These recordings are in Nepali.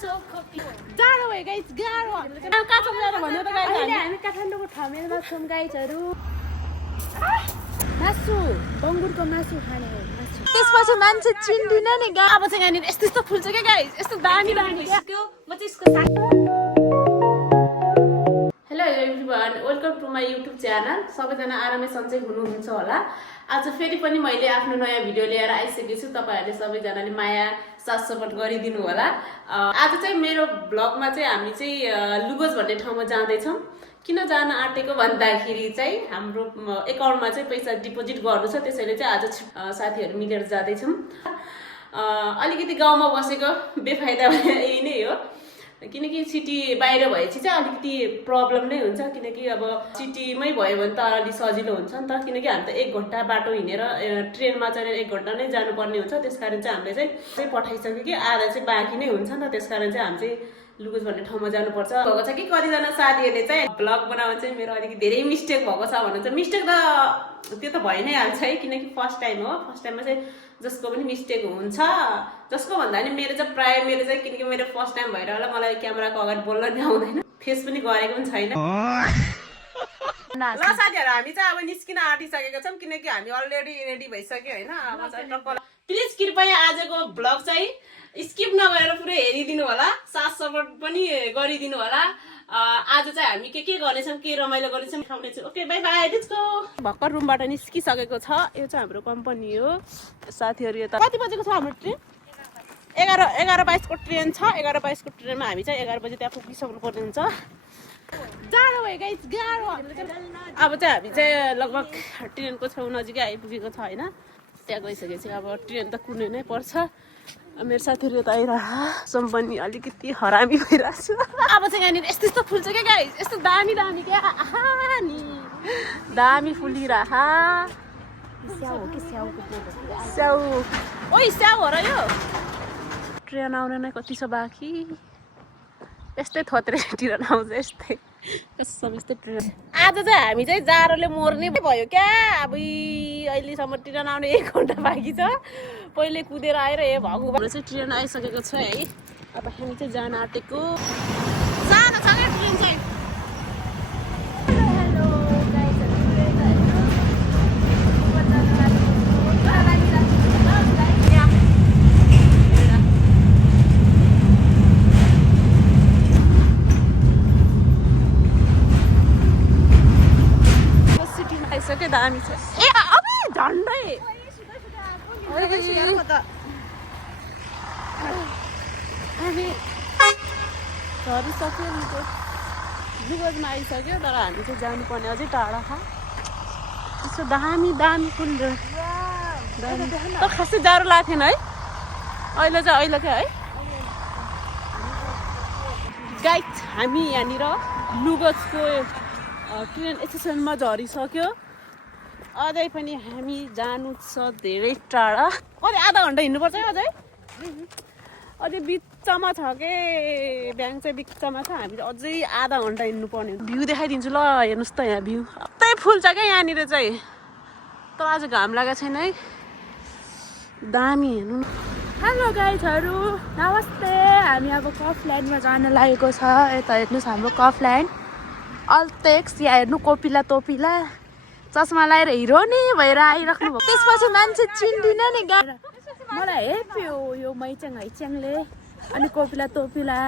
जाडो भयो गाइस गाह्रो हामीले चाहिँ कहाँ छौँ जाडो भन्यो त गाइस हामी काठमाडौँको ठमेलमा छौँ गाइसहरू मासु बङ्गुरको मासु खाने हो मासु त्यसपछि मान्छे चिन्दिन नि गा अब चाहिँ यहाँनिर यस्तो यस्तो फुल्छ क्या गाइस यस्तो दामी दामी क्या म चाहिँ यसको hello everyone welcome to my YouTube channel सबैजना आरामै सन्चै हुनुहुन्छ होला आज फेरि पनि मैले आफ्नो नयाँ भिडियो लिएर आइसकेको छु तपाईहरुले सबैजनाले माया साथ सपोर्ट गरिदिनु होला आज चाहिँ मेरो ब्लगमा चाहिँ हामी चाहिँ लुगोज भन्ने ठाउँमा जाँदैछौँ किन जान आँटेको भन्दाखेरि चाहिँ हाम्रो एकाउन्टमा चाहिँ पैसा डिपोजिट गर्नु छ त्यसैले चाहिँ आज साथीहरु मिलेर जाँदैछौँ अलिकति गाउँमा बसेको बेफाइदा यही नै हो किनकि सिटी बाहिर भएपछि चाहिँ अलिकति प्रब्लम नै हुन्छ किनकि अब सिटीमै भयो भने त अलि सजिलो हुन्छ नि त किनकि हामी त 1 घण्टा बाटो हिँडेर ट्रेनमा चाहिँ 1 घण्टा नै जानुपर्ने हुन्छ त्यसकारण चाहिँ हामीले चाहिँ पठाइसक्यो कि आधा चाहिँ बाँकी नै हुन्छ नि त त्यसकारण चाहिँ हामी चाहिँ लुगोज भन्ने ठाउँमा जानुपर्छ भएको छ कि कतिजना साथीहरूले चाहिँ ब्लग बनाउन चाहिँ मेरो अलिकति धेरै मिस्टेक भएको छ भन्नुहुन्छ मिस्टेक त त्यो त भइ नै हाल्छ है किनकि फर्स्ट टाइम हो फर्स्ट टाइममा चाहिँ जसको पनि मिस्टेक हुन्छ जसको भन्दा नि मेरो चाहिँ प्राय मेरो चाहिँ किनकि मेरो फर्स्ट टाइम भएर होला मलाई क्यामेराको अगाडि बोल्न नि आउँदैन फेस पनि गरेको पनि छैन ल साथीहरु हामी चाहिँ अब निस्किन आँटिसकेका छौँ किनकि हामी अलरेडी रेडी भइसक्यो हैन अब चाहिँ टक्क प्लिज कृपया आजको ब्लग चाहिँ स्किप नगरेर पुरै हेरिदिनु होला साथ सपोर्ट पनि गरिदिनु होला आज चाहिँ हामी के गर्नेछौँ के रमाइलो गर्नेछौँ देखाउने छु okay bye bye let's go भर्खर रुमबाट निस्किसकेको छ यो चाहिँ हाम्रो कम्पनी हो साथीहरु यता कति बजेको छ हाम्रो ट्रेन 11:22 को ट्रेन छ 11:22 को ट्रेनमा हामी चाहिँ 11 बजे त्यहाँ पुगिसक्नु पर्ने हुन्छ जाडो भयो गाइस गाह्रो हामीले चाहिँ अब चाहिँ हामी चाहिँ लगभग ट्रेनको छेउ नजिकै आइपुगेको छ हैन त्यहाँ गइसकेपछि अब ट्रेन त कुर्नु नै पर्छ मेरो साथीहरु त आइरहेको पनि अलिकति हरामी भइरहेछ अब चाहिँ यहाँनिर यस्तो यस्तो फुल्छ क्या गाइस यस्तो दामी दामी क्या आहा नि दामी फुलिरहा स्याउ हो कि स्याउको स्याउ ओइ स्याउ हो र यो ट्रेन आउन नै कति छ बाँकी यस्तै थोत्रेतिर आउँछ यस्तै समस्तै ट्रेन आज चाहिँ हामी चाहिँ जाडोले मर्ने भयो क्या अब अहिलेसम्म ट्रेन आउने 1 घण्टा बाँकी छ पहिले कुदेर आएर ए भगवान चाहिँ ट्रेन आइसकेको छ है अब हामी चाहिँ जान आँटेको सानो छ क्या ट्रेन चाहिँ दामी छ ए अबे झन्डै हामी झरिसक्यो नि त्यो लुगोजमा आइसक्यो तर हामी चाहिँ जानुपर्ने अझै टाढा छ त्यसो दामी दामी फुल त खासै जाडो लाग्थेन है अहिले चाहिँ है गाइस हामी यहाँनिर लुगोजको ट्रेन स्टेसनमा झरिसक्यो अझै पनि हामी जानु छ धेरै टाढा कति आधा घण्टा हिँड्नुपर्छ है अझै बिचमा छ के ब्याङ्क चाहिँ बिचमा छ हामी अझै आधा घण्टा हिँड्नुपर्ने भ्यू देखाइदिन्छु ल हेर्नुहोस् त यहाँ भ्यू त्यही फुल्छ क्या यहाँनिर चाहिँ तर आज घाम लागेको छैन है दामी हेर्नु न हेलो गाइजहरू नमस्ते हामी अब कफल्यान्डमा जान लागेको छ यता हेर्नुहोस् हाम्रो कफल्यान्ड अल्टेक्स यहाँ हेर्नु कोपिला तोपिला चस्मा लगाएर हिरो नि भएर आइराख्नु भयो त्यसपछि मान्छे चिन्दिन नि मलाई हेप्यो यो मैच्याङ हैच्याङले अनि कोपिला तोपिला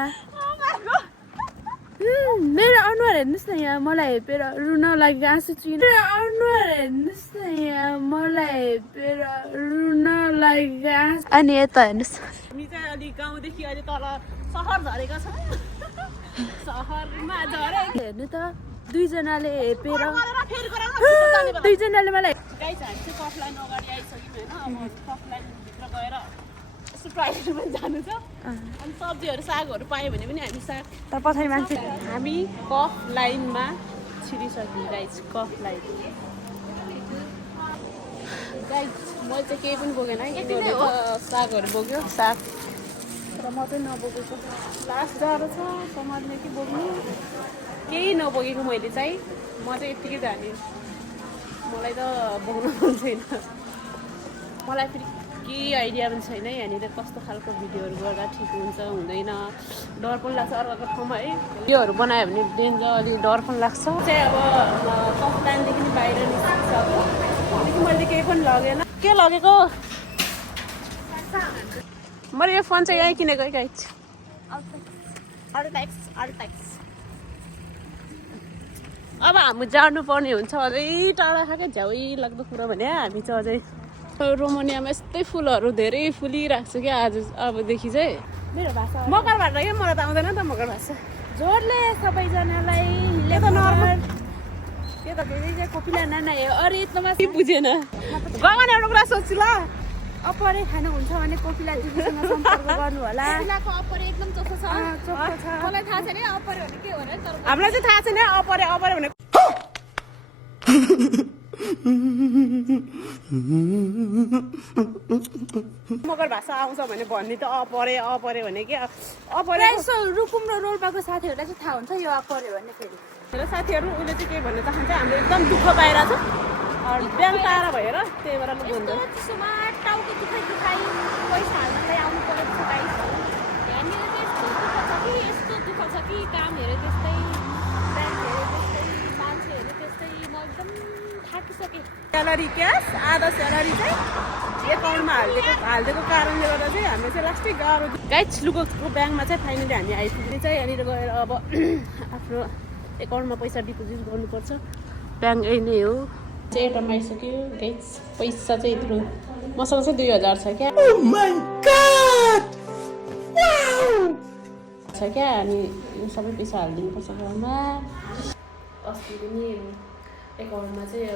मेरो अनुहार हेर्नुहोस् न यहाँ मलाई हेपेर रुन लागि आँसु चिन मेरो अनुहार हेर्नुहोस् न यहाँ मलाई हेपेर रुन लागि आँसु अनि यता हेर्नुहोस् हामी चाहिँ अलि गाउँदेखि अहिले तल सहर झरेका छौँ सहरमा झरे हेर्नु त दुईजनाले हेपेर दुईजनाले मलाई गाइस हामी चाहिँ कफलाइन अगाडि आइसक्यौँ हैन अब कफलाइनभित्र गएर यसो टोयलेट पनि जानु छ अनि सब्जीहरू सागहरू पायो भने पनि हामी साग त पछाडि मान्छे हामी कफ लाइनमा छिरिसक्यौँ गाइस कफ लाइन गाइस मैले चाहिँ केही पनि बोकेन है सागहरू बोक्यो साग र म चाहिँ नबोकेको लास्ट जाडो छ समात्ने कि बोक्नु केही नबोकेको मैले चाहिँ म चाहिँ यत्तिकै जाने मलाई त बोक्नु मन छैन मलाई फेरि केही आइडिया पनि छैन यहाँनिर कस्तो खालको भिडियोहरू गर्दा ठिक हुन्छ हुँदैन डर पनि लाग्छ अर्काको ठाउँमा है भिडियोहरू बनायो भने डेन्जर अलि डर पनि लाग्छ चाहिँ अब कप्तानदेखि नि बाहिर निस्किसक्यो अलिक मैले केही पनि लगेन के लगेको मैले यो फोन चाहिँ यहीँ किनेको है गाइज अब हामी जानुपर्ने हुन्छ अझै टाढा खाएकै झ्याउै लाग्दो कुरो भने हामी चाहिँ अझै रोमानियामा यस्तै फुलहरू धेरै फुलिरहेको छ क्या आज अबदेखि चाहिँ मेरो भाषा मकर भाषा क्या मलाई त आउँदैन नि त मकर भाषा जोडले सबैजनालाई त्यो त नर्मल त्यो त धेरै चाहिँ कोपिला नाना हो अरे यत्रोमा के बुझेन गगन एउटा कुरा सोच्छु ल अपरे खानु हुन्छ भने कोपिला दिदीसँग सम्पर्क गर्नु होला कोपिलाको अपरे एकदम चोखो छ चोखो छ मलाई थाहा छैन अपरे भने के हो र तर हामीलाई चाहिँ थाहा छैन अपरे अपरे भने मगर भाषा आउँछ भने भन्ने त अपरे अपरे भने के अपरे यसो रुकुम र रोल्पाको साथीहरूलाई चाहिँ थाहा हुन्छ यो अपरे भन्ने फेरि मेरो साथीहरू उसले चाहिँ के भन्न चाहन्छ हाम्रो एकदम दुःख पाइरहेको छ बिहान टाढा भएर त्यही भएर लु भन्दा त्यसोमा टाउको दुखाइ पैसा हाल्नलाई आउनु परेको छ गाइस यहाँनिर चाहिँ यस्तो दुःख छ कि काम हेरे त्यस्तै ब्याङ्क हेरे त्यस्तै मान्छे हेरे त्यस्तै म एकदम थाकिसकेँ स्यालेरी क्यास आधा स्यालेरी चाहिँ एकाउन्टमा हालिदिएको कारणले गर्दा चाहिँ हामीले चाहिँ लास्टै गाह्रो गाइस लुको ब्याङ्कमा चाहिँ फाइनली हामी आइपुग्ने चाहिँ यहाँनिर गएर अब आफ्नो एकाउन्टमा पैसा डिपोजिट गर्नुपर्छ ब्याङ्क यही नै हो चाहिँ एउटामा आइसक्यो गाइस पैसा चाहिँ यत्रो मसँग चाहिँ 2000 छ क्या छ क्या अनि यो सबै पैसा हालिदिनुपर्छ घरमा अस्ति पनि एकाउन्टमा चाहिँ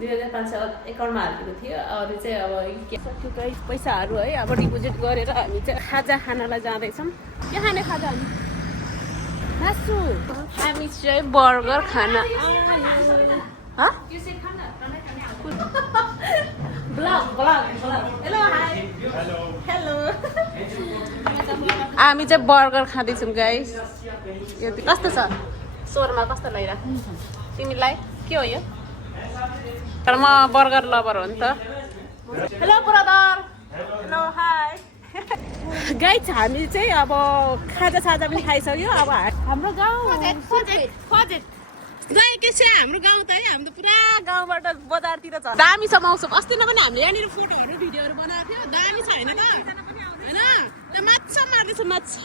2500 एकाउन्टमा हालिदिएको थियो अरू चाहिँ अब के सक्यो गाइस पैसाहरू है अब डिपोजिट गरेर हामी चाहिँ खाजा खानलाई जाँदैछौँ के खाने खाजा हामी मासु हामी चाहिँ बर्गर खाना हेलो हामी चाहिँ बर्गर खाँदैछौँ गाइस यो कस्तो छ सोरमा कस्तो लागिरहेको तिमीलाई के हो यो तर म बर्गर लभर हो नि त hello brother hello hi guys हामी चाहिँ अब खाजा साजा पनि खाइसक्यो अब हाम्रो गाउँ के छ हाम्रो गाउँ त है हाम्रो त पुरा गाउँबाट बजारतिर छ दामी छ मौसम अस्ति नै पनि हामीले यहाँनिर फोटोहरू भिडियोहरू बनाएको थियो दामी छ होइन त होइन माछा मार्दैछ माछा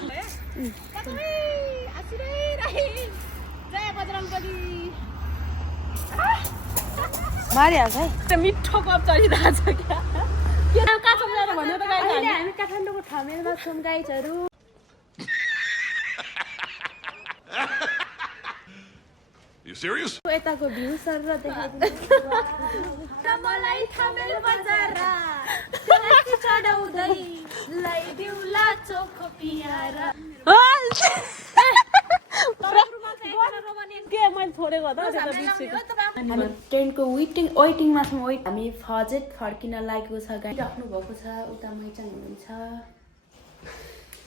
मारिहाल्छ है त्यो मिठो कप चलिरहेको छ क्या कहाँ छौँ जानु भन्यो त गाई हामी काठमाडौँको ठमेलमा छौँ गाइजहरू You serious? यताको भ्यू सर र देखाइदिनु मलाई ठमेल बजार चढाउँदै ल्याइदिउला चोखो पियार के मैले छोडेको त हामी ट्रेनको वेटिङमा छौँ हामी फजेट फर्किन लागेको छ गाडी राख्नु भएको छ उता मैचाङ हुनुहुन्छ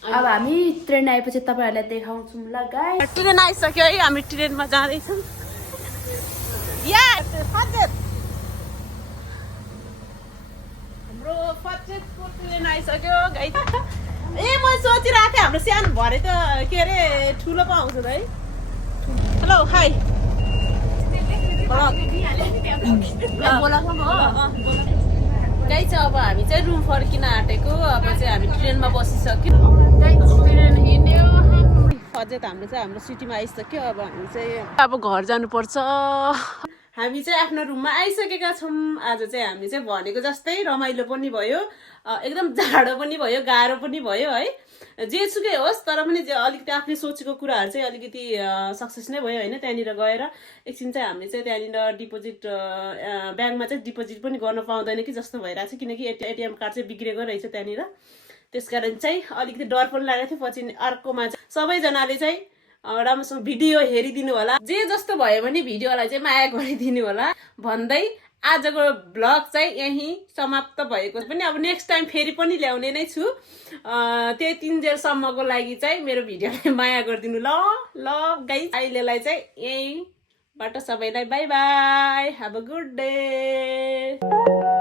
अब हामी ट्रेन आएपछि तपाईँहरूलाई देखाउँछौँ ल गाइस ट्रेन आइसक्यो है हामी ट्रेनमा जाँदैछौँ हाम्रो फजेटको ट्रेन आइसक्यो गाइस ए म सोचिरहेको थिएँ हाम्रो सानो भरे त के अरे ठुलो पो आउँछ त है हेलो हाई गाई चाहिँ अब हामी चाहिँ रुम फर्किन आँटेको अब चाहिँ हामी ट्रेनमा बसिसक्यो ट्रेन हिँड्यो फजेट हाम्रो चाहिँ हाम्रो सिटीमा आइसक्यो अब हामी चाहिँ अब घर जानुपर्छ हामी चाहिँ आफ्नो रुममा आइसकेका छौँ आज चाहिँ हामी चाहिँ भनेको जस्तै रमाइलो पनि भयो एकदम जाडो पनि भयो गाह्रो पनि भयो है जेसुकै होस् तर पनि अलिकति आफूले सोचेको कुराहरू चाहिँ अलिकति सक्सेस नै भयो होइन त्यहाँनिर गएर एकछिन चाहिँ हामीले चाहिँ त्यहाँनिर डिपोजिट ब्याङ्कमा चाहिँ डिपोजिट पनि गर्न पाउँदैन कि जस्तो भइरहेको छ किनकि एटिएम कार्ड चाहिँ बिग्रेको रहेछ त्यहाँनिर त्यसकारण चाहिँ अलिकति डर पनि लागेको थियो पछि अर्कोमा चाहिँ सबैजनाले चाहिँ राम्रोसँग भिडियो हेरिदिनु होला जे जस्तो भयो भने भिडियोलाई चाहिँ माया गरिदिनु होला भन्दै आजको भ्लग चाहिँ यहीँ समाप्त भएको पनि अब नेक्स्ट टाइम फेरि पनि ल्याउने नै छु त्यही 3 जेलसम्मको लागि चाहिँ मेरो भिडियोलाई माया गरिदिनु ल गाइस अहिलेलाई चाहिँ यहीँबाट सबैलाई by by have a good day